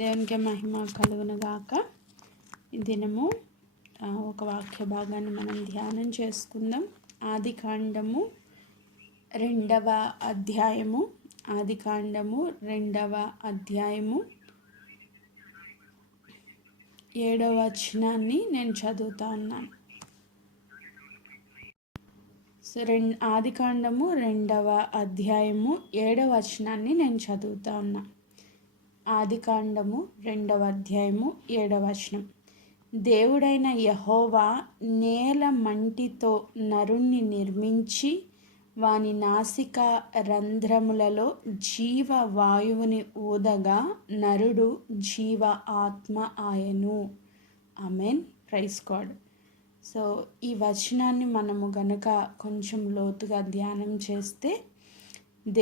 దేవునికి మహిమ కలుగునుగాక. ఈ దినము ఒక వాక్య భాగాన్ని మనం ధ్యానం చేసుకుందాం. ఆదికాండము 2వ అధ్యాయము. ఆదికాండము 2వ అధ్యాయము 7వ వచనాన్ని నేను చదువుతా ఉన్నాను. ఆదికాండము 2వ అధ్యాయము 7వ వచనాన్ని నేను చదువుతా ఉన్నా. ఆదికాండము 2వ అధ్యాయము 7వ వచనం. దేవుడైన యెహోవా నేల మంటితో నరుణ్ణి నిర్మించి వాని నాసిక రంధ్రములలో జీవ వాయువుని ఊదగా నరుడు జీవ ఆత్మ ఆయను. ఆమెన్. Praise God. సో ఈ వచనాన్ని మనము గనుక కొంచెం లోతుగా ధ్యానం చేస్తే,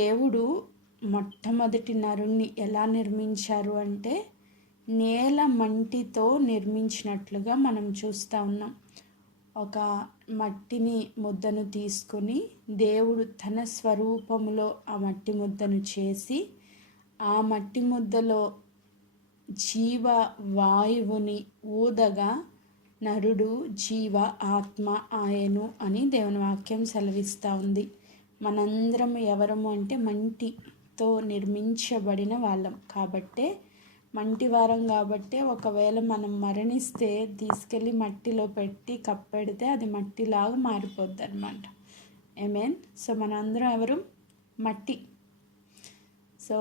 దేవుడు మొట్టమొదటి నరుణ్ణి ఎలా నిర్మించారు అంటే నేల మంటితో నిర్మించినట్లుగా మనం చూస్తూ ఉన్నాం. ఒక మట్టిని ముద్దను తీసుకొని దేవుడు తన స్వరూపములో ఆ మట్టి ముద్దను చేసి ఆ మట్టి ముద్దలో జీవ వాయువుని ఊదగా నరుడు జీవ ఆత్మ ఆయను అని దేవుని వాక్యం సెలవిస్తూ ఉంది. మనందరం ఎవరము అంటే మంటితో నిర్మించబడిన వాళ్ళం కాబట్టే, మంటివారం కాబట్టే ఒకవేళ మనం మరణిస్తే తీసుకెళ్ళి మట్టిలో పెట్టి కప్పెడితే అది మట్టిలాగా మారిపోద్ది అన్నమాట. ఆమేన్. సో మనందరం ఎవరు? మట్టి. సో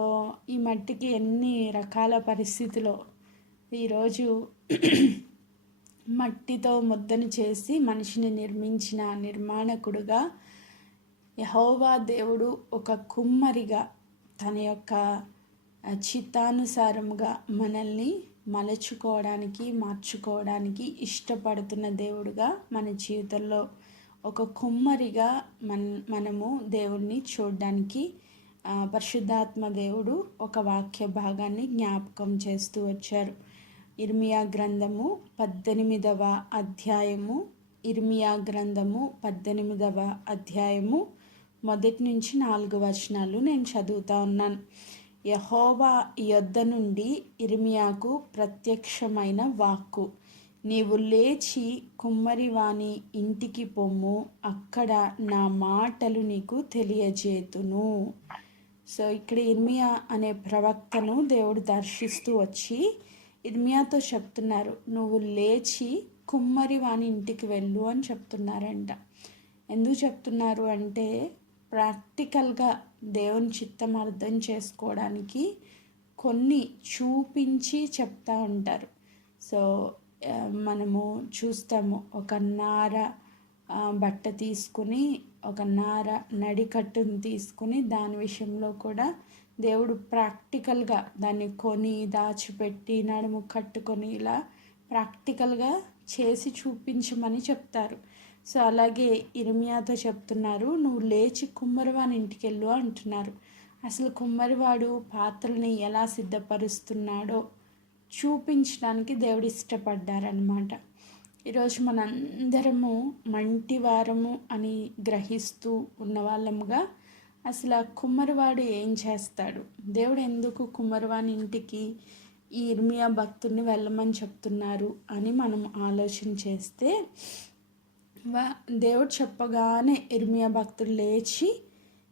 ఈ మట్టికి ఎన్ని రకాల పరిస్థితుల్లో ఈరోజు మట్టితో ముద్దను చేసి మనిషిని నిర్మించిన నిర్మాణకుడుగా యెహోవా దేవుడు ఒక కుమ్మరిగా తన యొక్క చిత్తానుసారముగా మనల్ని మలచుకోవడానికి, మార్చుకోవడానికి ఇష్టపడుతున్న దేవుడుగా మన జీవితంలో ఒక కుమ్మరిగా మనము దేవుణ్ణి చూడడానికి పరిశుద్ధాత్మ దేవుడు ఒక వాక్య భాగాన్ని జ్ఞాపకం చేస్తూ వచ్చారు. ఇర్మియా గ్రంథము 18వ అధ్యాయము. ఇర్మియా గ్రంథము 18వ అధ్యాయము 1 నుంచి 4 వచనాలు నేను చదువుతా ఉన్నాను. యెహోవా యొద్ద నుండి ఇర్మియాకు ప్రత్యక్షమైన వాక్కు. నీవు లేచి కుమ్మరివాని ఇంటికి పొమ్ము, అక్కడ నా మాటలు నీకు తెలియజేతును. సో ఇక్కడ ఇర్మియా అనే ప్రవక్తను దేవుడు దర్శిస్తూ వచ్చి ఇర్మియాతో చెప్తున్నారు, నువ్వు లేచి కుమ్మరివాని ఇంటికి వెళ్ళు అని చెప్తున్నారంట. ఎందుకు చెప్తున్నారు అంటే ప్రాక్టికల్గా దేవుని చిత్తం అర్థం చేసుకోవడానికి కొన్ని చూపించి చెప్తా ఉంటారు. సో మనము చూస్తాము, ఒక నార బట్ట తీసుకుని, ఒక నార నడికట్టును తీసుకుని దాని విషయంలో కూడా దేవుడు ప్రాక్టికల్గా దాన్ని కొని దాచిపెట్టి నడుము కట్టుకొని ఇలా ప్రాక్టికల్గా చేసి చూపించమని చెప్తారు. సో అలాగే ఇర్మియాతో చెప్తున్నారు, నువ్వు లేచి కుమ్మరివాని ఇంటికి వెళ్ళు అంటున్నారు. అసలు కుమ్మరివాడు పాత్రని ఎలా సిద్ధపరుస్తున్నాడో చూపించడానికి దేవుడు ఇష్టపడ్డారనమాట. ఈరోజు మనందరము మంటివారము అని గ్రహిస్తూ ఉన్న వాళ్ళముగా అసలు ఆ కుమ్మరివాడు ఏం చేస్తాడు, దేవుడు ఎందుకు కుమ్మరివాని ఇంటికి ఈ ఇర్మియా భక్తుడిని వెళ్ళమని చెప్తున్నారు అని మనం ఆలోచన చేస్తే, దేవుడు చెప్పగానే ఇర్మియా భక్తుడు లేచి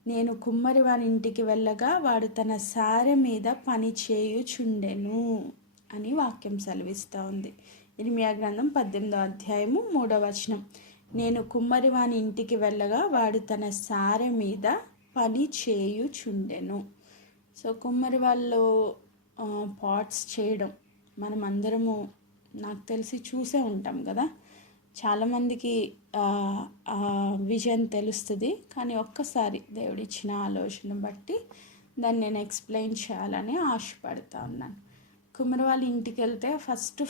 నేను కుమ్మరివాని ఇంటికి వెళ్ళగా వాడు తన సారె మీద పని చేయుచుండెను అని వాక్యం సెలవిస్తూ ఉంది. ఇర్మియా గ్రంథం 18వ అధ్యాయము 3వ వచనం. నేను కుమ్మరివాని ఇంటికి వెళ్ళగా వాడు తన సారె మీద పని చేయుచుండెను. సో కుమ్మరి వాళ్ళు పాట్స్ చేయడం మనం అందరము నాకు తెలిసి చూసే ఉంటాం కదా. చాలామందికి విజన్ తెలుస్తుంది, కానీ ఒక్కసారి దేవుడిచ్చిన ఆలోచన బట్టి దాన్ని నేను ఎక్స్ప్లెయిన్ చేయాలని ఆశపడతా ఉన్నాను. కుమ్మరి వాళ్ళ ఇంటికి వెళ్తే ఫస్ట్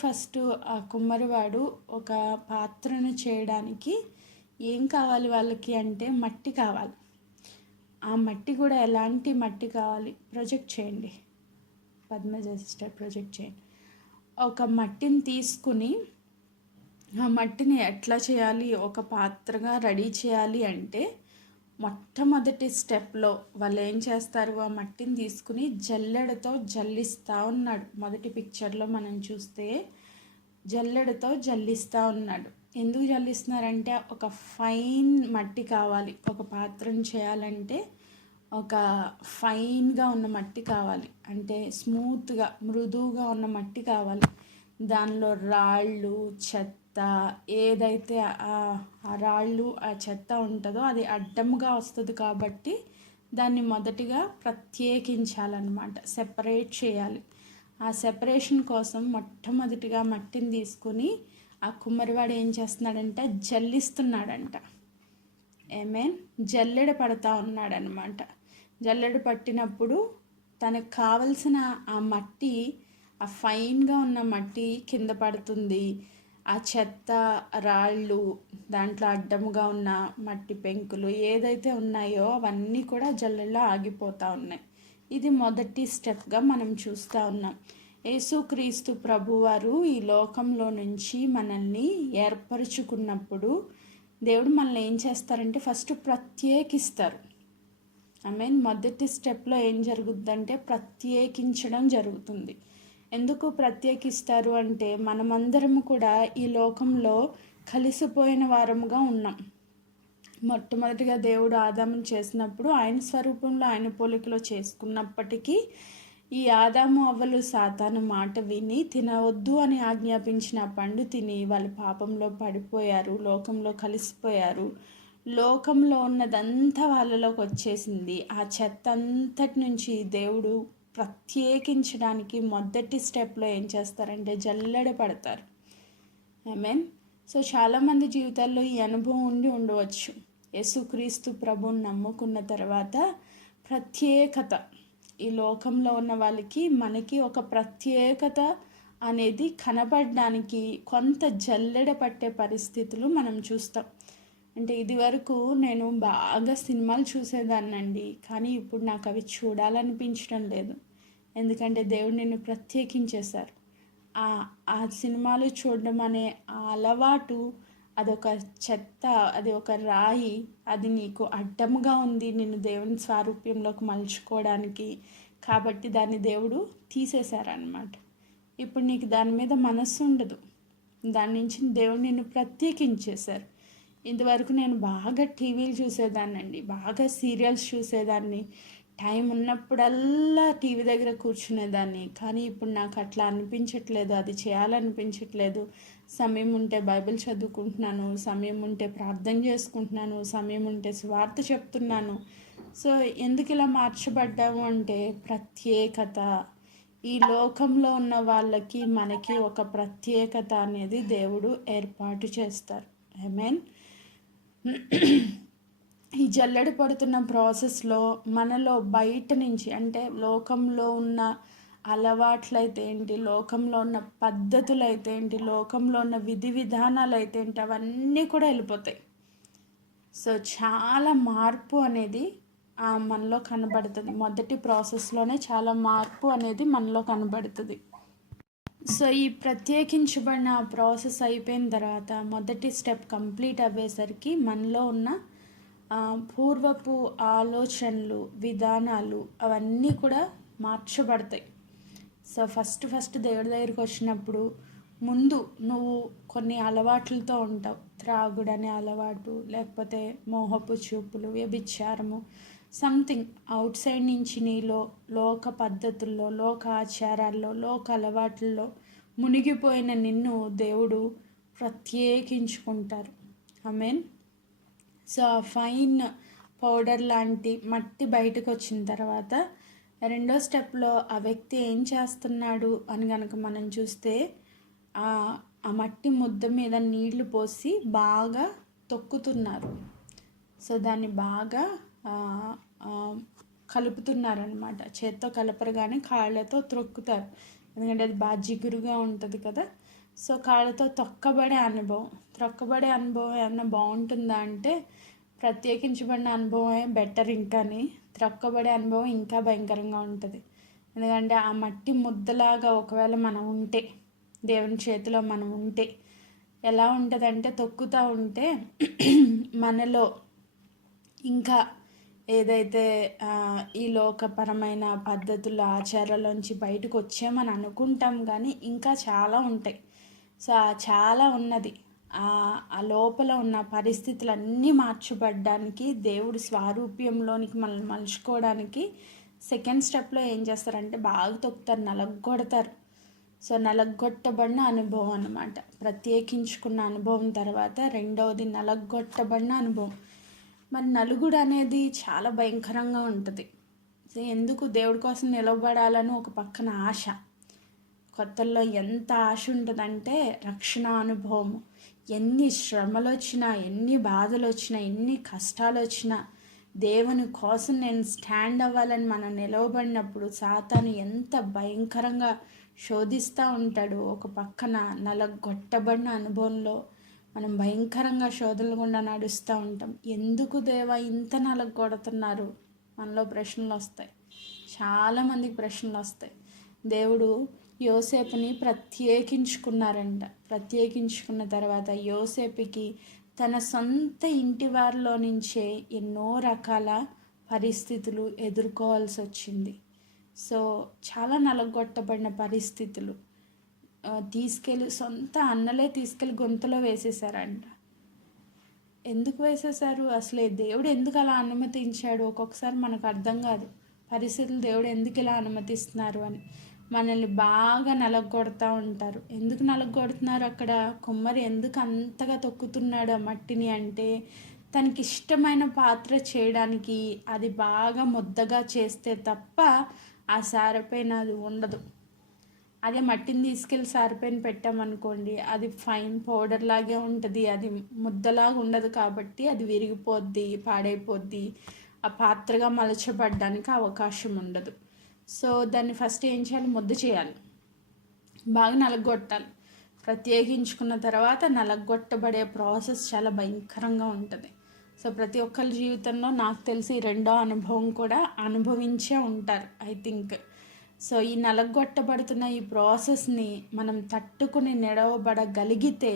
ఆ కుమ్మరివాడు ఒక పాత్రను చేయడానికి ఏం కావాలి వాళ్ళకి అంటే మట్టి కావాలి. ఆ మట్టి కూడా ఎలాంటి మట్టి కావాలి, ప్రొజెక్ట్ చేయండి, పద్మజ సిస్టర్ ప్రొజెక్ట్ చేయండి. ఒక మట్టిని తీసుకుని ఆ మట్టిని ఎట్లా చేయాలి, ఒక పాత్రగా రెడీ చేయాలి అంటే మొట్టమొదటి స్టెప్లో వాళ్ళు ఏం చేస్తారు, ఆ మట్టిని తీసుకుని జల్లెడతో జల్లిస్తూ ఉన్నాడు. మొదటి పిక్చర్లో మనం చూస్తే జల్లెడతో జల్లిస్తూ ఉన్నాడు. ఎందుకు జల్లిస్తున్నారంటే ఒక ఫైన్ మట్టి కావాలి. ఒక పాత్రను చేయాలంటే ఒక ఫైన్గా ఉన్న మట్టి కావాలి, అంటే స్మూత్గా మృదువుగా ఉన్న మట్టి కావాలి. దానిలో రాళ్ళు, చెత్త, ఏదైతే ఆ రాళ్ళు ఆ చెత్త ఉంటుందో అది అడ్డంగా వస్తుంది. కాబట్టి దాన్ని మొదటిగా ప్రత్యేకించాలన్నమాట, సెపరేట్ చేయాలి. ఆ సెపరేషన్ కోసం మొట్టమొదటిగా మట్టిని తీసుకుని ఆ కుమ్మరివాడు ఏం చేస్తున్నాడంటే జల్లిస్తున్నాడంట. ఏమేన్ జల్లెడ పడతా ఉన్నాడనమాట. జల్లెడ పట్టినప్పుడు తనకు కావలసిన ఆ మట్టి, ఆ ఫైన్గా ఉన్న మట్టి కింద పడుతుంది. ఆ చెత్త, రాళ్ళు, దాంట్లో అడ్డముగా ఉన్న మట్టి పెంకులు ఏదైతే ఉన్నాయో అవన్నీ కూడా జల్లెడలో ఆగిపోతూ ఉన్నాయి. ఇది మొదటి స్టెప్గా మనం చూస్తూ ఉన్నాం. యేసుక్రీస్తు ప్రభువారు ఈ లోకంలో నుంచి మనల్ని ఏర్పరచుకున్నప్పుడు దేవుడు మనల్ని ఏం చేస్తారంటే ఫస్ట్ ప్రత్యేకిస్తారు. మొదటి స్టెప్లో ఏం జరుగుద్దంటే ప్రత్యేకించడం జరుగుతుంది. ఎందుకు ప్రత్యేకిస్తారు అంటే మనమందరము కూడా ఈ లోకంలో కలిసిపోయిన వారముగా ఉన్నాం. మొట్టమొదటిగా దేవుడు ఆదామును చేసినప్పుడు ఆయన స్వరూపంలో ఆయన పోలికలో చేసుకున్నప్పటికీ ఈ ఆదాము అవ్వలు సాతాను మాట విని తినవద్దు అని ఆజ్ఞాపించిన పండు తిని వాళ్ళు పాపంలో పడిపోయారు, లోకంలో కలిసిపోయారు. లోకంలో ఉన్నదంతా వాళ్ళలోకి వచ్చేసింది. ఆ చెత్త అంతటి నుంచి దేవుడు ప్రత్యేకించడానికి మొదటి స్టెప్లో ఏం చేస్తారంటే జల్లెడ పడతారు. సో చాలామంది జీవితాల్లో ఈ అనుభవం ఉండవచ్చు. యేసుక్రీస్తు ప్రభువుని నమ్ముకున్న తర్వాత ప్రత్యేకత, ఈ లోకంలో ఉన్న వాళ్ళకి మనకి ఒక ప్రత్యేకత అనేది కనపడడానికి కొంత జల్లెడ పట్టే పరిస్థితులు మనం చూస్తాం. అంటే ఇది వరకు నేను బాగా సినిమాలు చూసేదాన్నండి, కానీ ఇప్పుడు నాకు అవి చూడాలనిపించడం లేదు. ఎందుకంటే దేవుడు నిన్ను ప్రత్యేకించేశారు. ఆ సినిమాలు చూడడం అనే ఆ అలవాటు అదొక చెత్త, అది ఒక రాయి, అది నీకు అడ్డముగా ఉంది నిన్ను దేవుని స్వారూప్యంలోకి మలుచుకోవడానికి. కాబట్టి దాన్ని దేవుడు తీసేశారనమాట. ఇప్పుడు నీకు దాని మీద మనస్సు ఉండదు, దాని నుంచి దేవుడు నిన్ను ప్రత్యేకించేశారు. ఇంతవరకు నేను బాగా టీవీలు చూసేదాన్నండి, బాగా సీరియల్స్ చూసేదాన్ని, టైం ఉన్నప్పుడల్లా టీవీ దగ్గర కూర్చునేదాన్ని. కానీ ఇప్పుడు నాకు అట్లా అనిపించట్లేదు, అది చేయాలనిపించట్లేదు. సమయం ఉంటే బైబిల్ చదువుకుంటున్నాను, సమయం ఉంటే ప్రార్థన చేసుకుంటున్నాను, సమయం ఉంటే సువార్త చెప్తున్నాను. సో ఎందుకు ఇలా మార్చబడ్డాము అంటే ప్రత్యేకత. ఈ లోకంలో ఉన్న వాళ్ళకి మనకి ఒక ప్రత్యేకత అనేది దేవుడు ఏర్పాటు చేస్తారు. ఆమేన్. ఈ జల్లెడ పడుతున్న ప్రాసెస్లో మనలో బయట నుంచి, అంటే లోకంలో ఉన్న అలవాట్లు అయితే ఏంటి, లోకంలో ఉన్న పద్ధతులు అయితే ఏంటి, లోకంలో ఉన్న విధి విధానాలు అయితే ఏంటి, అవన్నీ కూడా వెళ్ళిపోతాయి. సో చాలా మార్పు అనేది మనలో కనబడుతుంది. మొదటి ప్రాసెస్లోనే చాలా మార్పు అనేది మనలో కనబడుతుంది. సో ఈ ప్రత్యేకించబడిన ప్రాసెస్ అయిపోయిన తర్వాత మొదటి స్టెప్ కంప్లీట్ అయ్యేసరికి మనలో ఉన్న పూర్వపు ఆలోచనలు, విధానాలు అవన్నీ కూడా మార్చబడతాయి. సో ఫస్ట్ దేవుడి దగ్గరికి వచ్చినప్పుడు ముందు నువ్వు కొన్ని అలవాట్లతో ఉంటావు. త్రాగుడు అనే అలవాటు, లేకపోతే మోహపు చూపులు, వ్యభిచారము, సంథింగ్ అవుట్ సైడ్ నుంచి నీలో లోక పద్ధతుల్లో, లోక ఆచారాల్లో, లోక అలవాట్లలో మునిగిపోయిన నిన్ను దేవుడు ప్రత్యేకించుకుంటారు. ఆమేన్. సో ఆ ఫైన్ పౌడర్ లాంటి మట్టి బయటకు వచ్చిన తర్వాత రెండో స్టెప్లో ఆ వ్యక్తి ఏం చేస్తున్నాడు అని కనుక మనం చూస్తే ఆ మట్టి ముద్ద మీద నీళ్లు పోసి బాగా తొక్కుతున్నారు. సో దాన్ని బాగా కలుపుతున్నారనమాట. చేత్తో కలపరు కానీ కాళ్ళతో త్రొక్కుతారు, ఎందుకంటే అది బాగా జిగురుగా ఉంటుంది కదా. సో కాళ్ళతో త్రొక్కబడే అనుభవం ఏమన్నా బాగుంటుందా అంటే ప్రత్యేకించబడిన అనుభవమే బెటర్. ఇంకాని త్రొక్కబడే అనుభవం ఇంకా భయంకరంగా ఉంటుంది. ఎందుకంటే ఆ మట్టి ముద్దలాగా ఒకవేళ మనం ఉంటే, దేవుని చేతిలో మనం ఉంటే ఎలా ఉంటుందంటే, తొక్కుతూ ఉంటే మనలో ఇంకా ఏదైతే ఈ లోకపరమైన పద్ధతులు ఆచారాల్లోంచి బయటకు వచ్చామని అనుకుంటాం, కానీ ఇంకా చాలా ఉంటాయి. సో చాలా ఉన్నది. ఆ లోపల ఉన్న పరిస్థితులన్నీ మార్చబడ్డానికి, దేవుడి స్వారూప్యంలోనికి మనల్ని మలుచుకోవడానికి సెకండ్ స్టెప్లో ఏం చేస్తారంటే బాగా తొక్కుతారు, నలగొడతారు. సో నలగొట్టబడిన అనుభవం అన్నమాట. ప్రత్యేకించుకున్న అనుభవం తర్వాత రెండవది నలగొట్టబడిన అనుభవం. మరి నలుగుడు అనేది చాలా భయంకరంగా ఉంటుంది. సో ఎందుకు దేవుడి కోసం నిలబడాలని ఒక పక్కన ఆశ, కొత్తల్లో ఎంత ఆశ ఉంటుందంటే రక్షణ అనుభవం. ఎన్ని శ్రమలు వచ్చినా, ఎన్ని బాధలు వచ్చినా, ఎన్ని కష్టాలు వచ్చినా దేవుని కోసం నేను స్టాండ్ అవ్వాలని మనం నిలవబడినప్పుడు సాతాను ఎంత భయంకరంగా శోధిస్తూ ఉంటాడు. ఒక పక్కన నలగొట్టబడిన అనుభవంలో మనం భయంకరంగా శోధనలు గుండా నడుస్తూ ఉంటాం. ఎందుకు దేవా ఇంత నలగొడుతున్నారు? మనలో ప్రశ్నలు వస్తాయి, చాలామందికి ప్రశ్నలు వస్తాయి. దేవుడు యోసేపుని ప్రత్యేకించుకున్నారంట. ప్రత్యేకించుకున్న తర్వాత యోసేపుకి తన సొంత ఇంటి వారిలో నుంచే ఎన్నో రకాల పరిస్థితులు ఎదుర్కోవాల్సి వచ్చింది. సో చాలా నలగొట్టబడిన పరిస్థితులు. తీసుకెళ్ళి సొంత అన్నలే తీసుకెళ్ళి గొంతులో వేసేసారంట. ఎందుకు వేసేసారు? అసలే దేవుడు ఎందుకు అలా అనుమతించాడు? ఒక్కొక్కసారి మనకు అర్థం కాదు పరిస్థితులు దేవుడు ఎందుకు ఇలా అనుమతిస్తున్నారు అని. మనల్ని బాగా నలగొడతా ఉంటారు. ఎందుకు నలగొడుతున్నారు? అక్కడ కుమ్మరి ఎందుకు అంతగా తొక్కుతున్నాడు ఆ మట్టిని అంటే, తనకి ఇష్టమైన పాత్ర చేయడానికి అది బాగా ముద్దగా చేస్తే తప్ప ఆ సారపైన అది ఉండదు. అదే మట్టిని తీసుకెళ్ళి సారపైన పెట్టామనుకోండి, అది ఫైన్ పౌడర్ లాగే ఉంటుంది, అది ముద్దలాగా ఉండదు. కాబట్టి అది విరిగిపోద్ది, పాడైపోద్ది, ఆ పాత్రగా మలచబడ్డానికి అవకాశం ఉండదు. సో దాన్ని ఫస్ట్ ఏం చేయాలి? ముద్ద చేయాలి, బాగా నలగొట్టాలి. ప్రత్యేకించుకున్న తర్వాత నలగొట్టబడే ప్రాసెస్ చాలా భయంకరంగా ఉంటుంది. సో ప్రతి ఒక్కరి జీవితంలో నాకు తెలిసి రెండో అనుభవం కూడా అనుభవించే ఉంటారు ఐ థింక్. సో ఈ నలగొట్టబడుతున్న ఈ ప్రాసెస్ని మనం తట్టుకుని నిలవబడగలిగితే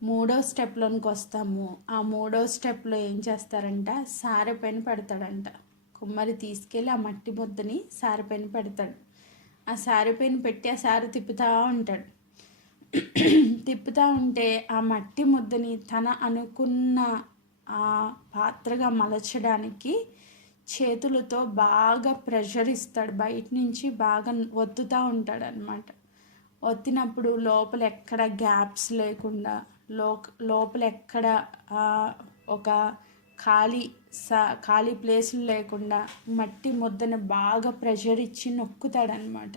మూడో స్టెప్లోనికి వస్తాము. ఆ మూడో స్టెప్లో ఏం చేస్తారంట? సారెపైన పెడతాడంట. కుమ్మరి తీసుకెళ్ళి ఆ మట్టి ముద్దని సారెపైన పెడతాడు. ఆ సారెపైన పెట్టి ఆ సారె తిప్పుతూ ఉంటాడు. తిప్పుతూ ఉంటే ఆ మట్టి ముద్దని తన అనుకున్న ఆ పాత్రగా మలచడానికి చేతులతో బాగా ప్రెషర్ ఇస్తాడు. బయట నుంచి బాగా ఒత్తుతూ ఉంటాడు అనమాట. ఒత్తినప్పుడు లోపల ఎక్కడ గ్యాప్స్ లేకుండా, లోపల ఎక్కడ ఒక ఖాళీ ప్లేసులు లేకుండా మట్టి ముద్దను బాగా ప్రెషర్ ఇచ్చి నొక్కుతాడనమాట.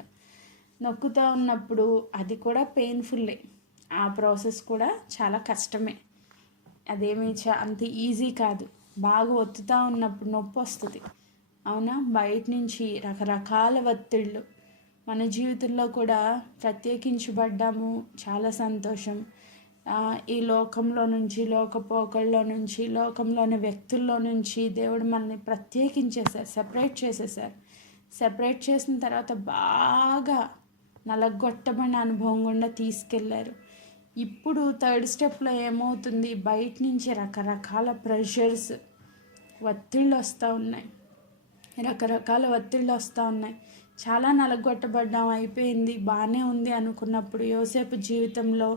నొక్కుతూ ఉన్నప్పుడు అది కూడా పెయిన్ఫుల్లే, ఆ ప్రాసెస్ కూడా చాలా కష్టమే. అదేమీ అంత ఈజీ కాదు. బాగా ఒత్తుతూ ఉన్నప్పుడు నొప్పి వస్తుంది, అవునా? బయట నుంచి రకరకాల ఒత్తిళ్ళు. మన జీవితంలో కూడా ప్రత్యేకించబడ్డాము, చాలా సంతోషం. ఈ లోకంలో నుంచి, లోకపోకల్లో నుంచి, లోకంలోని వ్యక్తుల్లో నుంచి దేవుడు మనల్ని ప్రత్యేకించేశారు, సెపరేట్ చేసేసారు. సెపరేట్ చేసిన తర్వాత బాగా నలగొట్టబడిన అనుభవం గుండా తీసుకెళ్ళారు. ఇప్పుడు థర్డ్ స్టెప్లో ఏమవుతుంది? బయట నుంచి రకరకాల ప్రెషర్స్, ఒత్తిళ్ళు వస్తూ ఉన్నాయి, రకరకాల ఒత్తిళ్ళు వస్తూ ఉన్నాయి. చాలా నలగొట్టబడ్డాం, అయిపోయింది, బాగానే ఉంది అనుకున్నప్పుడు యోసేపు జీవితంలో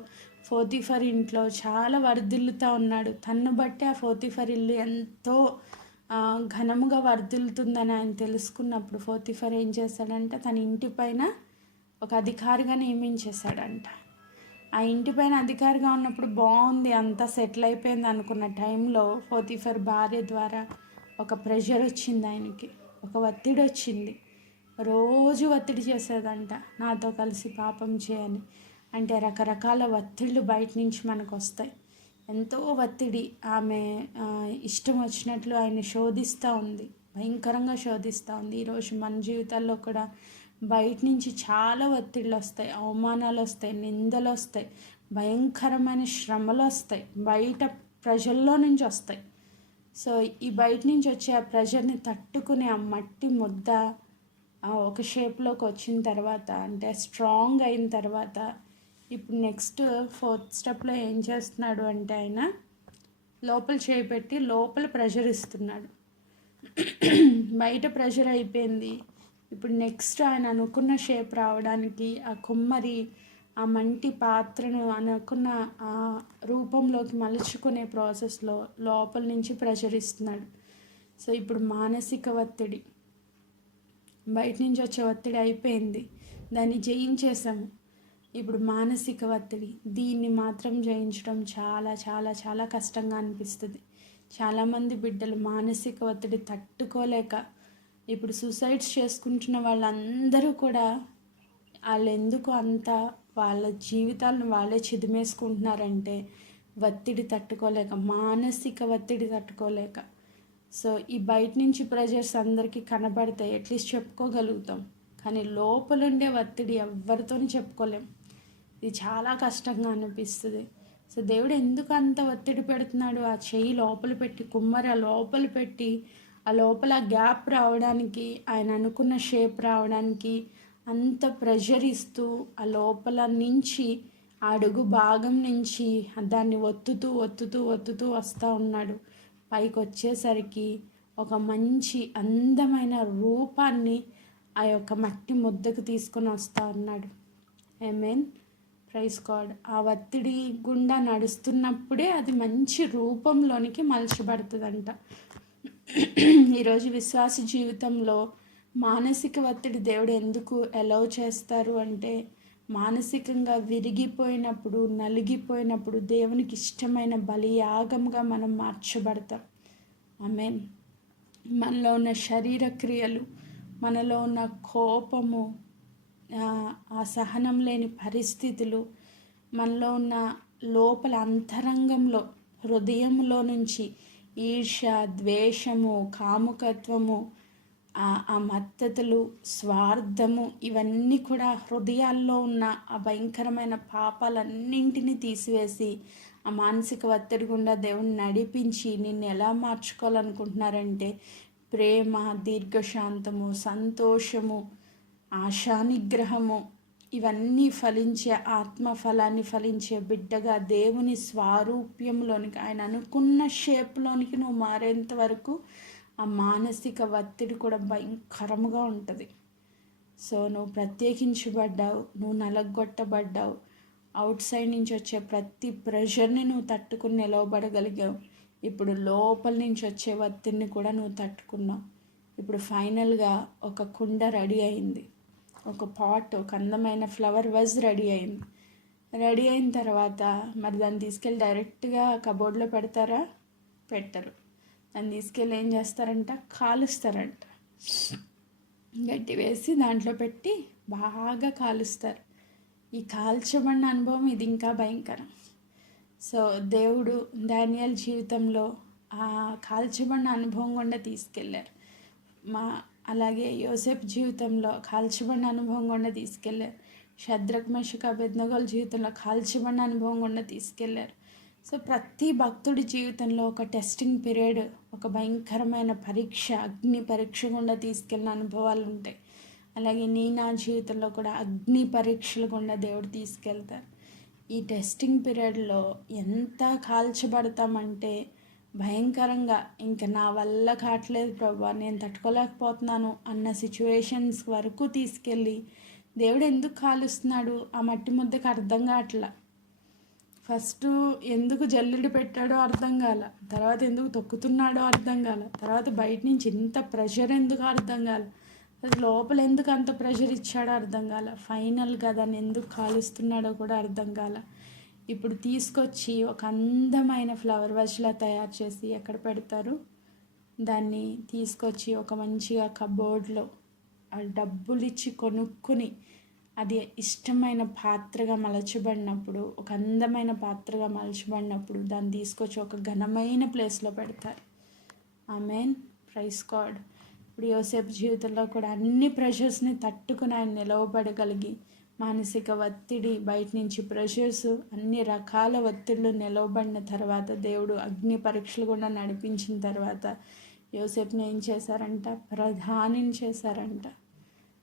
పోతీఫర్ ఇంట్లో చాలా వర్ధిల్లుతూ ఉన్నాడు. తన్ను బట్టి ఆ పోతీఫర్ ఇల్లు ఎంతో ఘనముగా వర్ధిల్లుతుందని ఆయన తెలుసుకున్నప్పుడు పోతీఫర్ ఏం చేశాడంటే తన ఇంటి పైన ఒక అధికారిగా నియమించేశాడంట. ఆ ఇంటిపైన అధికారిగా ఉన్నప్పుడు బాగుంది, అంతా సెటిల్ అయిపోయింది అనుకున్న టైంలో పోతీఫర్ భార్య ద్వారా ఒక ప్రెషర్ వచ్చింది, ఆయనకి ఒక ఒత్తిడి వచ్చింది. రోజు ఒత్తిడి చేసేదంట, నాతో కలిసి పాపం చేయని. అంటే రకరకాల ఒత్తిళ్ళు బయట నుంచి మనకు వస్తాయి. ఎంతో ఒత్తిడి. ఆమె ఇష్టం వచ్చినట్లు ఆయన శోధిస్తూ ఉంది, భయంకరంగా శోధిస్తూ ఉంది. ఈరోజు మన జీవితాల్లో కూడా బయట నుంచి చాలా ఒత్తిళ్ళు వస్తాయి, అవమానాలు వస్తాయి, నిందలు వస్తాయి, భయంకరమైన శ్రమలు వస్తాయి, బయట ప్రజల్లో నుంచి వస్తాయి. సో ఈ బయట నుంచి వచ్చే ఆ ప్రెషర్ని తట్టుకుని ఆ మట్టి ముద్ద ఒక షేప్లోకి వచ్చిన తర్వాత, అంటే స్ట్రాంగ్ అయిన తర్వాత, ఇప్పుడు నెక్స్ట్ ఫోర్త్ స్టెప్లో ఏం చేస్తున్నాడు అంటే ఆయన లోపల చేయి పెట్టి లోపల ప్రెషర్ ఇస్తున్నాడు. బయట ప్రెషర్ అయిపోయింది. ఇప్పుడు నెక్స్ట్ ఆయన అనుకున్న షేప్ రావడానికి ఆ కుమ్మరి ఆ మంటి పాత్రను అనుకున్న ఆ రూపంలోకి మలుచుకునే ప్రాసెస్లో లోపల నుంచి ప్రెషర్ ఇస్తున్నాడు. సో ఇప్పుడు మానసిక ఒత్తిడి, బయట నుంచి వచ్చే ఒత్తిడి అయిపోయింది, దాన్ని జయించేసాము. ఇప్పుడు మానసిక ఒత్తిడి, దీన్ని మాత్రం జయించడం చాలా చాలా చాలా కష్టంగా అనిపిస్తుంది. చాలామంది బిడ్డలు మానసిక ఒత్తిడి తట్టుకోలేక ఇప్పుడు సూసైడ్స్ చేసుకుంటున్న వాళ్ళందరూ కూడా వాళ్ళు ఎందుకు అంత వాళ్ళ జీవితాలను వాళ్ళే చిదిమేసుకుంటున్నారంటే ఒత్తిడి తట్టుకోలేక, మానసిక ఒత్తిడి తట్టుకోలేక. సో ఈ బయట నుంచి ప్రెజర్స్ అందరికీ కనబడతాయి, అట్లీస్ట్ చెప్పుకోగలుగుతాం, కానీ లోపలుండే ఒత్తిడి ఎవరితోని చెప్పుకోలేం. ఇది చాలా కష్టంగా అనిపిస్తుంది. సో దేవుడు ఎందుకు అంత ఒత్తిడి పెడుతున్నాడు? ఆ చెయ్యి లోపల పెట్టి, కుమ్మరి ఆ లోపల పెట్టి, ఆ లోపల గ్యాప్ రావడానికి, ఆయన అనుకున్న షేప్ రావడానికి అంత ప్రెషర్ ఇస్తూ ఆ లోపల నుంచి అడుగు భాగం నుంచి దాన్ని ఒత్తుతూ ఒత్తుతూ ఒత్తుతూ వస్తూ ఉన్నాడు. పైకి వచ్చేసరికి ఒక మంచి అందమైన రూపాన్ని ఆ యొక్క మట్టి ముద్దకు తీసుకొని వస్తూ ఉన్నాడు. ఆమేన్, ప్రైజ్ గాడ్. ఆ ఒత్తిడి గుండా నడుస్తున్నప్పుడే అది మంచి రూపంలోనికి మలచబడుతుందంట. ఈరోజు విశ్వాస జీవితంలో మానసిక ఒత్తిడి దేవుడు ఎందుకు అలౌ చేస్తారు అంటే, మానసికంగా విరిగిపోయినప్పుడు, నలిగిపోయినప్పుడు దేవునికి ఇష్టమైన బలియాగంగా మనం మార్చబడతాం. ఆమేన్. మనలో ఉన్న శరీర క్రియలు, మనలో ఉన్న కోపము, ఆ సహనం లేని పరిస్థితులు, మనలో ఉన్న లోపల అంతరంగంలో హృదయంలో నుంచి ఈర్ష్య, ద్వేషము, కాముకత్వము, ఆ మత్తతులు, స్వార్థము, ఇవన్నీ కూడా హృదయాల్లో ఉన్న ఆ భయంకరమైన పాపాలన్నింటినీ తీసివేసి ఆ మానసిక ఒత్తిడి గుండా దేవుని నడిపించి నిన్ను ఎలా మార్చుకోవాలనుకుంటున్నారంటే ప్రేమ, దీర్ఘశాంతము, సంతోషము, ఆశానిగ్రహము, ఇవన్నీ ఫలించే ఆత్మఫలాన్ని ఫలించే బిడ్డగా దేవుని స్వారూప్యంలోనికి, ఆయన అనుకున్న షేప్లోనికి నువ్వు మారేంత వరకు ఆ మానసిక ఒత్తిడి కూడా భయంకరంగా ఉంటుంది. సో నువ్వు ప్రత్యేకించబడ్డావు, నువ్వు నలగొట్టబడ్డావు. అవుట్ సైడ్ నుంచి వచ్చే ప్రతి ప్రెషర్ని నువ్వు తట్టుకుని నిలవబడగలిగావు. ఇప్పుడు లోపల నుంచి వచ్చే ఒత్తిడిని కూడా నువ్వు తట్టుకున్నావు. ఇప్పుడు ఫైనల్గా ఒక కుండ రెడీ అయింది, ఒక పాట్, ఒక అందమైన ఫ్లవర్ వాజ్ రెడీ అయింది. రెడీ అయిన తర్వాత మరి దాన్ని తీసుకెళ్ళి డైరెక్ట్గా కబోర్డ్లో పెడతారా? పెట్టరు. దాన్ని తీసుకెళ్ళి ఏం చేస్తారంట? కాలుస్తారంట. గట్టి వేసి దాంట్లో పెట్టి బాగా కాలుస్తారు. ఈ కాల్చబడిన అనుభవం ఇది ఇంకా భయంకరం. సో దేవుడు దానియేలు జీవితంలో ఆ కాల్చబడిన అనుభవం గుండా తీసుకెళ్ళారు. అలాగే యోసేపు జీవితంలో కాల్చబడిన అనుభవం గుండా తీసుకెళ్ళారు. షద్రక్, మెషక్, అబేద్నెగోల జీవితంలో కాల్చబడిన అనుభవం గుండా తీసుకెళ్ళారు. సో ప్రతి భక్తుడి జీవితంలో ఒక టెస్టింగ్ పీరియడ్, ఒక భయంకరమైన పరీక్ష, అగ్ని పరీక్ష గుండా తీసుకెళ్ళిన అనుభవాలు ఉంటాయి. అలాగే నా జీవితంలో కూడా అగ్ని పరీక్షలు గుండా దేవుడు తీసుకెళ్తారు. ఈ టెస్టింగ్ పీరియడ్లో ఎంత కాల్చబడతామంటే భయంకరంగా, ఇంకా నా వల్ల కావట్లేదు ప్రభా, నేను తట్టుకోలేకపోతున్నాను అన్న సిచ్యువేషన్స్ వరకు తీసుకెళ్ళి దేవుడు ఎందుకు కాలుస్తున్నాడు ఆ మట్టి ముద్దకు అర్థం కావట్లా. ఫస్ట్ ఎందుకు జల్లెడ పెట్టాడో అర్థం కాల, తర్వాత ఎందుకు తొక్కుతున్నాడో అర్థం కాల, తర్వాత బయట నుంచి ఇంత ప్రెషర్ ఎందుకు అర్థం కాల, లోపల ఎందుకు అంత ప్రెషర్ ఇచ్చాడో అర్థం కాల, ఫైనల్గా దాన్ని ఎందుకు కాలుస్తున్నాడో కూడా అర్థం కాల. ఇప్పుడు తీసుకొచ్చి ఒక అందమైన ఫ్లవర్ వాజ్లా తయారు చేసి ఎక్కడ పెడతారు? దాన్ని తీసుకొచ్చి ఒక మంచిగా కబోర్డ్లో డబ్బులు ఇచ్చి కొనుక్కుని అది ఇష్టమైన పాత్రగా మలచబడినప్పుడు, ఒక అందమైన పాత్రగా మలచబడినప్పుడు దాన్ని తీసుకొచ్చి ఒక ఘనమైన ప్లేస్లో పెడతారు. ఆమేన్, ప్రైజ్ గాడ్. ఇప్పుడు యోసేపు జీవితంలో కూడా అన్ని ప్రెషర్స్ని తట్టుకుని ఆయన నిలవబడగలిగి, మానసిక ఒత్తిడి, బయట నుంచి ప్రెషర్స్, అన్ని రకాల ఒత్తిళ్ళు నిలవబడిన తర్వాత దేవుడు అగ్ని పరీక్షలు కూడా నడిపించిన తర్వాత యోసేపుని ఏం చేశారంట? ప్రధానిని చేశారంట.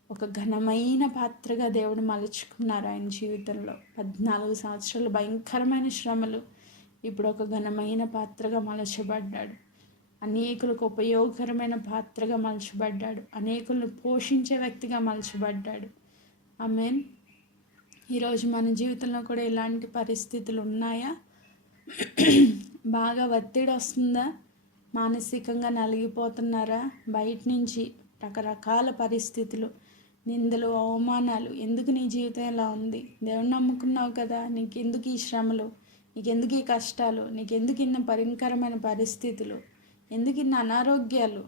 ఒక ఘనమైన పాత్రగా దేవుడు మలుచుకున్నారు ఆయన జీవితంలో. 14 సంవత్సరాలు భయంకరమైన శ్రమలు, ఇప్పుడు ఒక ఘనమైన పాత్రగా మలచబడ్డాడు. అనేకులకు ఉపయోగకరమైన పాత్రగా మలచబడ్డాడు. అనేకులను పోషించే వ్యక్తిగా మలచబడ్డాడు. ఆమేన్. ఈరోజు మన జీవితంలో కూడా ఇలాంటి పరిస్థితులు ఉన్నాయా? బాగా ఒత్తిడి వస్తుందా? మానసికంగా నలిగిపోతున్నారా? బయట నుంచి రకరకాల పరిస్థితులు, నిందలు, అవమానాలు. ఎందుకు నీ జీవితం ఎలా ఉంది? దేవుని నమ్ముకున్నావు కదా, నీకెందుకు ఈ శ్రమలు, నీకెందుకు ఈ కష్టాలు, నీకెందుకు ఇన్న భయంకరమైన పరిస్థితులు, ఎందుకు ఇన్న అనారోగ్యాలు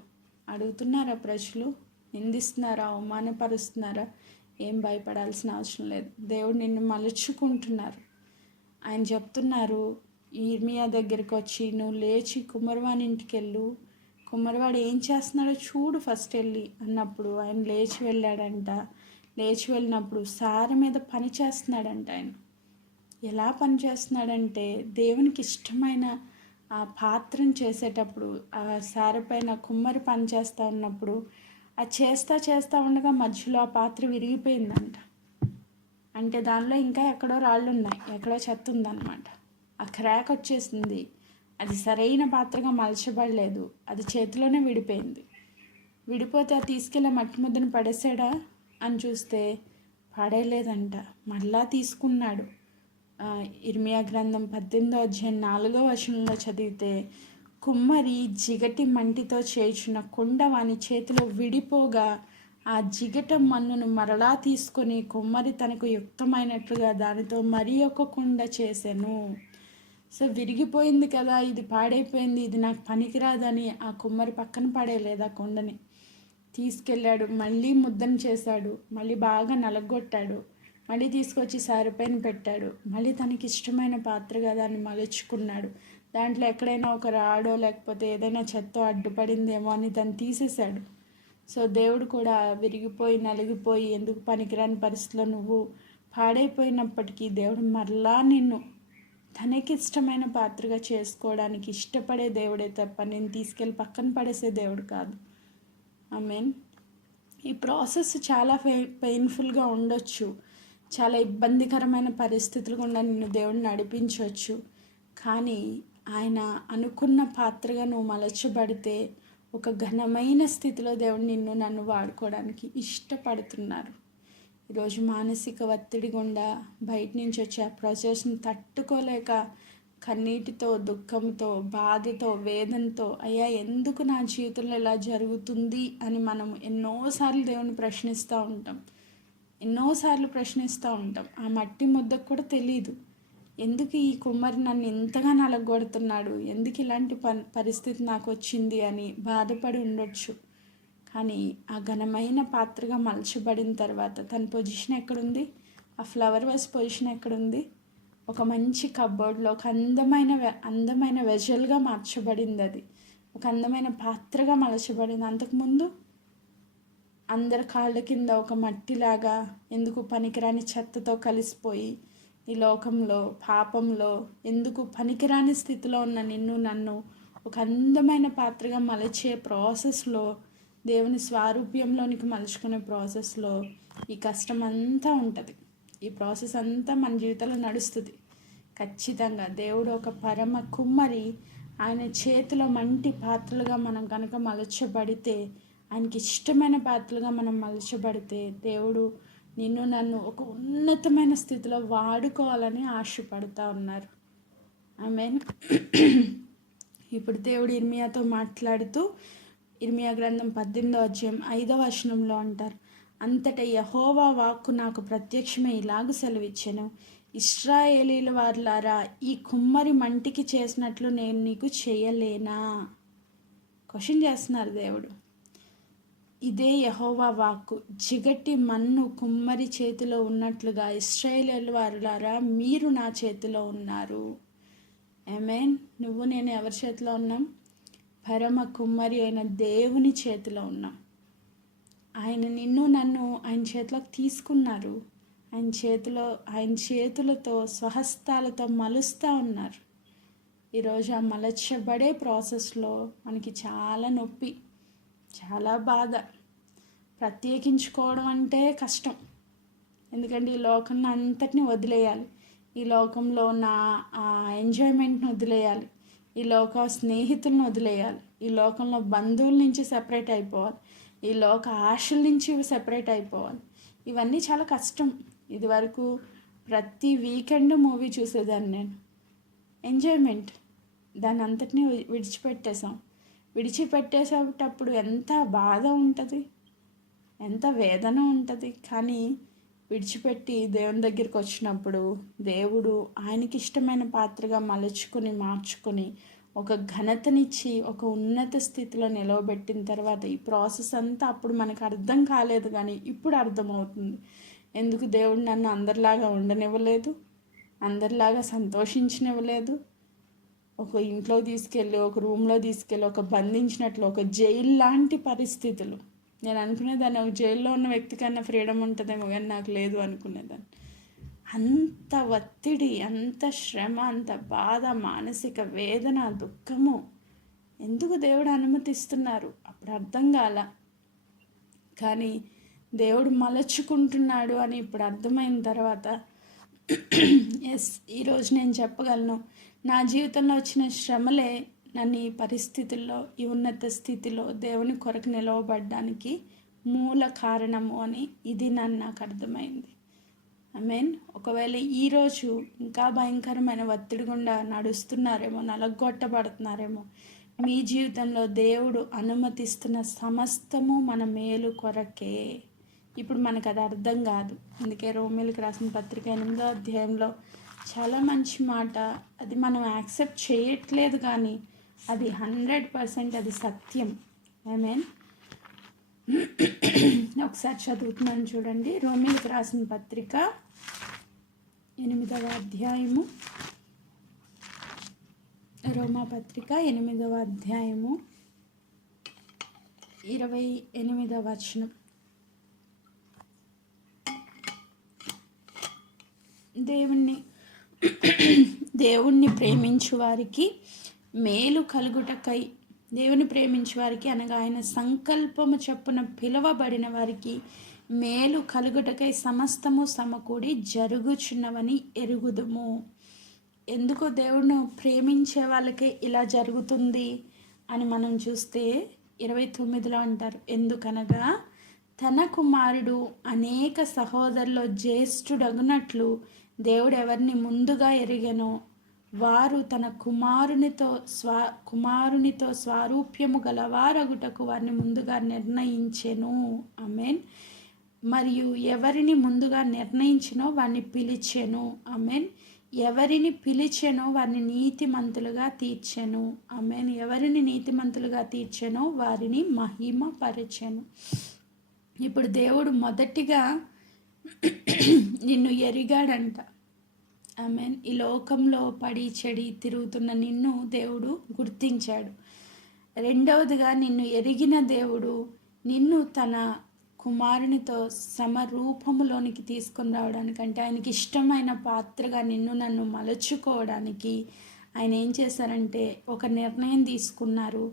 అడుగుతున్నారా ప్రజలు? నిందిస్తున్నారా? అవమానపరుస్తున్నారా? ఏం భయపడాల్సిన అవసరం లేదు. దేవుడు నిన్ను మలుచుకుంటున్నారు. ఆయన చెప్తున్నారు ఇర్మియా దగ్గరికి వచ్చి, నువ్వు లేచి కుమ్మరివాని ఇంటికి వెళ్ళు, కుమ్మరివాడు ఏం చేస్తున్నాడో చూడు ఫస్ట్ వెళ్ళి అన్నప్పుడు ఆయన లేచి వెళ్ళాడంట. లేచి వెళ్ళినప్పుడు సారె మీద పని చేస్తున్నాడంట. ఆయన ఎలా పని చేస్తున్నాడంటే, దేవునికి ఇష్టమైన ఆ పాత్రను చేసేటప్పుడు ఆ సారె పైన కుమ్మరి పని చేస్తూ ఉన్నప్పుడు అది చేస్తూ ఉండగా మధ్యలో ఆ పాత్ర విరిగిపోయిందంట. అంటే దానిలో ఇంకా ఎక్కడో రాళ్ళు ఉన్నాయి, ఎక్కడో చెత్త ఉందన్నమాట. ఆ క్రాక్ వచ్చేసింది. అది సరైన పాత్రగా మలచబడలేదు. అది చేతిలోనే విడిపోయింది. విడిపోతే అది తీసుకెళ్ళి మట్టి ముద్దను పడేసాడా అని చూస్తే పడేయలేదంట. మళ్ళా తీసుకున్నాడు. ఇర్మియా గ్రంథం 18వ అధ్యాయం 4వ వచనంలో చదివితే, కుమ్మరి జిగటి మంటితో చేయుచున్న కుండ వాని చేతిలో విడిపోగా ఆ జిగట మన్నును మరలా తీసుకొని కుమ్మరి తనకు యుక్తమైనట్లుగా దానితో మరి ఒక కుండ చేసెను. సో విరిగిపోయింది కదా, ఇది పాడైపోయింది, ఇది నాకు పనికిరాదని ఆ కుమ్మరి పక్కన పడేయలేదు. ఆ కుండని తీసుకెళ్ళాడు, మళ్ళీ ముద్దను చేశాడు, మళ్ళీ బాగా నలగొట్టాడు, మళ్ళీ తీసుకొచ్చి సారిపైన పెట్టాడు, మళ్ళీ తనకి ఇష్టమైన పాత్రగా దాన్ని మలుచుకున్నాడు. దాంట్లో ఎక్కడైనా ఒక రాడో లేకపోతే ఏదైనా చెత్త అడ్డుపడిందేమో అని దాన్ని తీసేశాడు. సో దేవుడు కూడా విరిగిపోయి నలిగిపోయి ఎందుకు పనికిరాని పరిస్థితిలో నువ్వు పాడైపోయినప్పటికీ దేవుడు మరలా నిన్ను తనకి ఇష్టమైన పాత్రగా చేసుకోవడానికి ఇష్టపడే దేవుడే తప్ప నేను తీసుకెళ్ళి పక్కన పడేసే దేవుడు కాదు. ఆమేన్. ఈ ప్రాసెస్ చాలా పెయిన్ఫుల్గా ఉండొచ్చు, చాలా ఇబ్బందికరమైన పరిస్థితులు గుండా నిన్ను దేవుడు నడిపించవచ్చు. కానీ ఆయన అనుకున్న పాత్రగా నువ్వు మలచబడితే ఒక ఘనమైన స్థితిలో దేవుడు నిన్ను నన్ను వాడుకోవడానికి ఇష్టపడుతున్నారు. ఈరోజు మానసిక ఒత్తిడి గుండా బయట నుంచి వచ్చే ఆ ప్రాసెస్ని తట్టుకోలేక కన్నీటితో, దుఃఖంతో, బాధతో, వేదనతో, అయ్యా ఎందుకు నా జీవితంలో ఇలా జరుగుతుంది అని మనం ఎన్నోసార్లు దేవుని ప్రశ్నిస్తూ ఉంటాం. ఆ మట్టి ముద్దకు కూడా తెలియదు ఎందుకు ఈ కుమ్మరి నన్ను ఇంతగా నలగొడుతున్నాడు, ఎందుకు ఇలాంటి పరిస్థితి నాకు వచ్చింది అని బాధపడి ఉండొచ్చు. కానీ ఆ ఘనమైన పాత్రగా మలచబడిన తర్వాత తన పొజిషన్ ఎక్కడుంది? ఆ ఫ్లవర్ వాస్ పొజిషన్ ఎక్కడుంది? ఒక మంచి కబ్బోర్డ్లో ఒక అందమైన వెజల్గా మార్చబడింది. అది ఒక అందమైన పాత్రగా మలచబడింది. అంతకుముందు అందరి కాళ్ళ కింద ఒక మట్టిలాగా ఎందుకు పనికిరాని చెత్తతో కలిసిపోయి ఈ లోకంలో పాపంలో ఎందుకు పనికిరాని స్థితిలో ఉన్న నిన్ను నన్ను ఒక అందమైన పాత్రగా మలచే ప్రాసెస్లో, దేవుని స్వారూప్యంలోనికి మలుచుకునే ప్రాసెస్లో ఈ కష్టం అంతా ఉంటుంది. ఈ ప్రాసెస్ అంతా మన జీవితంలో నడుస్తుంది. ఖచ్చితంగా దేవుడు ఒక పరమ కుమ్మరి, ఆయన చేతిలో మంటి పాత్రలుగా మనం కనుక మలచబడితే, ఆయనకి ఇష్టమైన పాత్రలుగా మనం మలచబడితే దేవుడు నిన్ను నన్ను ఒక ఉన్నతమైన స్థితిలో వాడుకోవాలని ఆశపడుతూ ఉన్నారు. ఆమేన్. ఇప్పుడు దేవుడు ఇర్మియాతో మాట్లాడుతూ ఇర్మియా గ్రంథం 18వ అధ్యాయం 5వ వచనంలో అంటారు, అంతటా యెహోవా వాక్కు నాకు ప్రత్యక్షమై ఇలాగ సెలవిచ్చెను, ఇశ్రాయేలీల వారులారా, ఈ కుమ్మరి మంటికి చేసినట్లు నేను నీకు చేయలేనా? క్వశ్చన్ చేస్తున్నారు దేవుడు. ఇదే యెహోవా వాక్కు, జిగటి మన్ను కుమ్మరి చేతిలో ఉన్నట్లుగా ఇశ్రాయేలీల వారులారా మీరు నా చేతిలో ఉన్నారు. ఆమేన్. నువ్వు నేను ఎవరి చేతిలో ఉన్నాం? పరమ కుమ్మరి అయిన దేవుని చేతిలో ఉన్నాం. ఆయన నిన్ను నన్ను ఆయన చేతిలోకి తీసుకున్నారు. ఆయన చేతులతో స్వహస్తాలతో మలుస్తూ ఉన్నారు. ఈరోజు ఆ మలచబడే ప్రాసెస్లో మనకి చాలా నొప్పి, చాలా బాధ. ప్రత్యేకించుకోవడం అంటే కష్టం. ఎందుకంటే ఈ లోకాన్ని అంతటిని వదిలేయాలి. ఈ లోకంలో నా ఎంజాయ్మెంట్ని వదిలేయాలి, ఈ లోక స్నేహితులను వదిలేయాలి, ఈ లోకంలో బంధువుల నుంచి సెపరేట్ అయిపోవాలి, ఈ లోక ఆశల నుంచి సెపరేట్ అయిపోవాలి. ఇవన్నీ చాలా కష్టం. ఇది వరకు ప్రతి వీకెండ్ మూవీ చూసేదాన్ని నేను. ఎంజాయ్మెంట్ దాన్ని అంతటినీ విడిచిపెట్టేసేటప్పుడు ఎంత బాధ ఉంటుంది, ఎంత వేదన ఉంటుంది. కానీ విడిచిపెట్టి దేవుని దగ్గరికి వచ్చినప్పుడు దేవుడు ఆయనకి ఇష్టమైన పాత్రగా మలుచుకొని మార్చుకొని ఒక ఘనతనిచ్చి ఒక ఉన్నత స్థితిలో నిలవబెట్టిన తర్వాత ఈ ప్రాసెస్ అంతా అప్పుడు మనకు అర్థం కాలేదు, కానీ ఇప్పుడు అర్థమవుతుంది. ఎందుకు దేవుడు నన్ను అందరిలాగా ఉండనివ్వలేదు, అందరిలాగా సంతోషించనివ్వలేదు. ఒక ఇంట్లో తీసుకెళ్ళి, ఒక రూమ్లో తీసుకెళ్ళి, ఒక బంధించినట్లు, ఒక జైలు లాంటి పరిస్థితులు. నేను అనుకునేదాన్ని ఒక జైల్లో ఉన్న వ్యక్తి కన్నా ఫ్రీడమ్ ఉంటుందేమో, కానీ నాకు లేదు అనుకునేదాన్ని. అంత ఒత్తిడి, అంత శ్రమ, అంత బాధ, మానసిక వేదన, దుఃఖము ఎందుకు దేవుడు అనుమతిస్తున్నారు అప్పుడు అర్థం కాల. కానీ దేవుడు మలచుకుంటున్నాడు అని ఇప్పుడు అర్థమైన తర్వాత ఈరోజు నేను చెప్పగలను, నా జీవితంలో వచ్చిన శ్రమలే నన్ను ఈ పరిస్థితుల్లో, ఈ ఉన్నత స్థితిలో దేవుని కొరకు నిలవబడ్డానికి మూల కారణము అని ఇది నాకు అర్థమైంది. ఒకవేళ ఈరోజు ఇంకా భయంకరమైన ఒత్తిడి గుండా నడుస్తున్నారేమో, నలగొట్టబడుతున్నారేమో, మీ జీవితంలో దేవుడు అనుమతిస్తున్న సమస్తము మన మేలు కొరకే. ఇప్పుడు మనకు అది అర్థం కాదు. అందుకే రోమీయులకు రాసిన పత్రిక 8వ అధ్యాయంలో చాలా మంచి మాట. అది మనం యాక్సెప్ట్ చేయట్లేదు, కానీ అది 100% అది సత్యం. ఒకసారి చదువుతున్నాను చూడండి. రోమీయులకు రాసిన పత్రిక 8వ అధ్యాయము, రోమా పత్రిక 8వ అధ్యాయము 28వ వచనం. దేవుణ్ణి ప్రేమించు వారికి మేలు కలుగుటకై, దేవుని ప్రేమించు వారికి అనగా ఆయన సంకల్పము చొప్పున పిలువబడిన వారికి మేలు కలుగుటకై సమస్తము సమకూడి జరుగుచున్నవని ఎరుగుదుము. ఎందుకు దేవుడిని ప్రేమించే వాళ్ళకి ఇలా జరుగుతుంది అని మనం చూస్తే 29లో అంటారు, ఎందుకనగా తన కుమారుడు అనేక సహోదరులో జ్యేష్ఠుడగునట్లు దేవుడు ఎవరిని ముందుగా ఎరిగెనో వారు తన కుమారునితో స్వారూప్యము గలవారగుటకు వారిని ముందుగా నిర్ణయించెను. ఆమేన్. మరియు ఎవరిని ముందుగా నిర్ణయించినో వారిని పిలిచెను. ఆమేన్. ఎవరిని పిలిచెనో వారిని నీతిమంతులుగా తీర్చెను. ఆమేన్. ఎవరిని నీతిమంతులుగా తీర్చెనో వారిని మహిమపరచెను. ఇప్పుడు దేవుడు మొదటిగా నిన్ను ఎరిగాడంట. ఆమేన్. ఈ లోకంలో పడి చెడి తిరుగుతున్న నిన్ను దేవుడు గుర్తించాడు. రెండవదిగా నిన్ను ఎరిగిన దేవుడు నిన్ను తన కుమారునితో సమరూపములోనికి తీసుకొని రావడానికి, అంటే ఆయనకి ఇష్టమైన పాత్రగా నన్ను మలుచుకోవడానికి ఆయన ఏం చేశారంటే ఒక నిర్ణయం తీసుకున్నారు.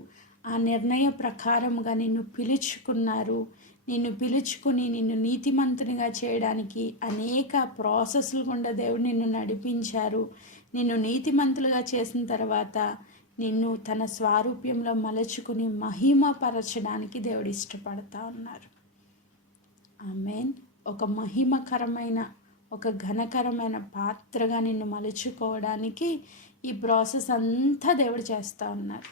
ఆ నిర్ణయ ప్రకారముగా నిన్ను పిలుచుకున్నారు. నిన్ను పిలుచుకుని నిన్ను నీతిమంతునిగా చేయడానికి అనేక ప్రాసెస్లు గుండా దేవుడు నిన్ను నడిపించారు. నిన్ను నీతిమంతులుగా చేసిన తర్వాత నిన్ను తన స్వారూప్యంలో మలుచుకుని మహిమపరచడానికి దేవుడు ఇష్టపడతా ఉన్నారు. ఆమేన్. ఒక మహిమకరమైన, ఒక ఘనకరమైన పాత్రగా నిన్ను మలుచుకోవడానికి ఈ ప్రాసెస్ అంతా దేవుడు చేస్తూ ఉన్నారు.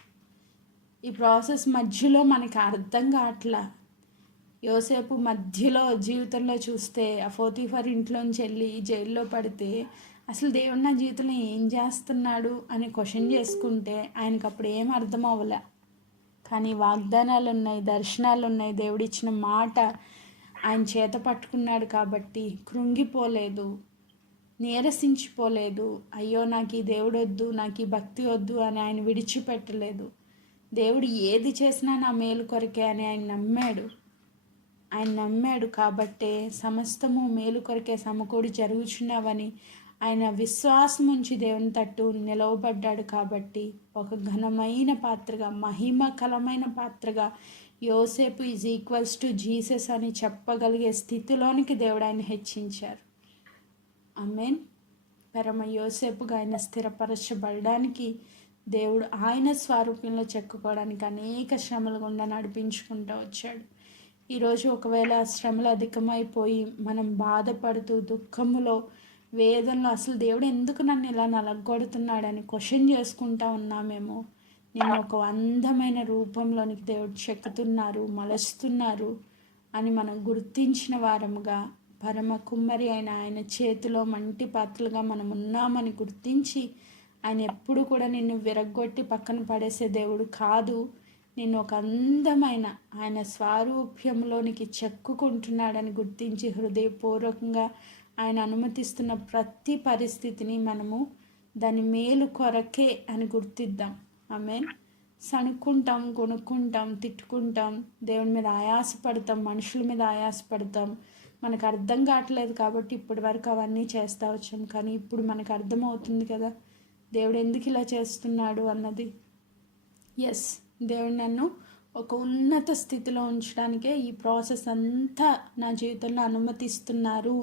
ఈ ప్రాసెస్ మధ్యలో మనకి అర్థం కావట్లా. యోసేపు మధ్యలో జీవితంలో చూస్తే ఆ పోతీఫర్ ఇంట్లోంచి వెళ్ళి జైల్లో పడితే అసలు దేవుడు నా జీవితంలో ఏం చేస్తున్నాడు అని క్వశ్చన్ చేసుకుంటే ఆయనకు అప్పుడు ఏం అర్థం అవ్వలే. కానీ వాగ్దానాలు ఉన్నాయి, దర్శనాలు ఉన్నాయి, దేవుడిచ్చిన మాట ఆయన చేత పట్టుకున్నాడు కాబట్టి కృంగిపోలేదు, నీరసించిపోలేదు. అయ్యో నాకు ఈ దేవుడు వద్దు, నాకు ఈ భక్తి వద్దు అని ఆయన విడిచిపెట్టలేదు. దేవుడు ఏది చేసినా నా మేలు కొరకే అని ఆయన నమ్మాడు కాబట్టే సమస్తము మేలు కొరకే సమకూడి జరుగుచున్నావని ఆయన విశ్వాసం ఉంచి దేవుని తట్టు నిలవబడ్డాడు. కాబట్టి ఒక ఘనమైన పాత్రగా, మహిమకరమైన పాత్రగా యోసేపు ఈజ్ ఈక్వల్స్ టు జీసస్ అని చెప్పగలిగే స్థితిలోనికి దేవుడు ఆయన హెచ్చించారు. ఆమేన్. పరమ యోసేపుగా ఆయన స్థిరపరచబడడానికి దేవుడు ఆయన స్వరూపంలో చెక్కుకోవడానికి అనేక శ్రమలు గుండా నడిపించుకుంటూ వచ్చాడు. ఈరోజు ఒకవేళ శ్రమలు అధికమైపోయి మనం బాధపడుతూ దుఃఖములో వేదనలో అసలు దేవుడు ఎందుకు నన్ను ఇలా నలగొడుతున్నాడని క్వశ్చన్ చేసుకుంటా ఉన్నామేమో, నేను ఒక అందమైన రూపంలోనికి దేవుడు చెక్కుతున్నారు, మలుస్తున్నారు అని మనం గుర్తించిన వారముగా పరమ కుమ్మరి అయిన ఆయన చేతిలో మంటి పాత్రలుగా మనం ఉన్నామని గుర్తించి, ఆయన ఎప్పుడు కూడా నిన్ను విరగ్గొట్టి పక్కన పడేసే దేవుడు కాదు, నిన్ను ఒక అందమైన ఆయన స్వారూప్యంలోనికి చెక్కుకుంటున్నాడని గుర్తించి హృదయపూర్వకంగా ఆయన అనుమతిస్తున్న ప్రతి పరిస్థితిని మనము దాని మేలు కొరకే అని గుర్తిద్దాం. ఆమేన్. సణుక్కుంటాం, కొనుక్కుంటాం, తిట్టుకుంటాం, దేవుని మీద ఆయాసపడతాం, మనుషుల మీద ఆయాసపడతాం. మనకు అర్థం కావట్లేదు కాబట్టి ఇప్పటి వరకు అవన్నీ చేస్తూ వచ్చాం. కానీ ఇప్పుడు మనకు అర్థమవుతుంది కదా దేవుడు ఎందుకు ఇలా చేస్తున్నాడు అన్నది. ఎస్, దేవుడు నన్ను ఒక ఉన్నత స్థితిలో ఉంచడానికే ఈ ప్రాసెస్ అంతా నా జీవితంలో అనుమతిస్తున్నారు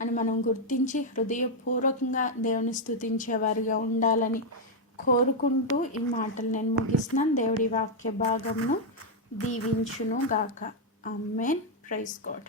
అని మనం గుర్తించి హృదయపూర్వకంగా దేవుని స్తుతించేవారిగా ఉండాలని కోరుకుంటూ ఈ మాటలు నేను ముగిస్తున్నాను. దేవుడి వాక్య భాగమును దీవించును గాక. ఆమేన్. Praise God.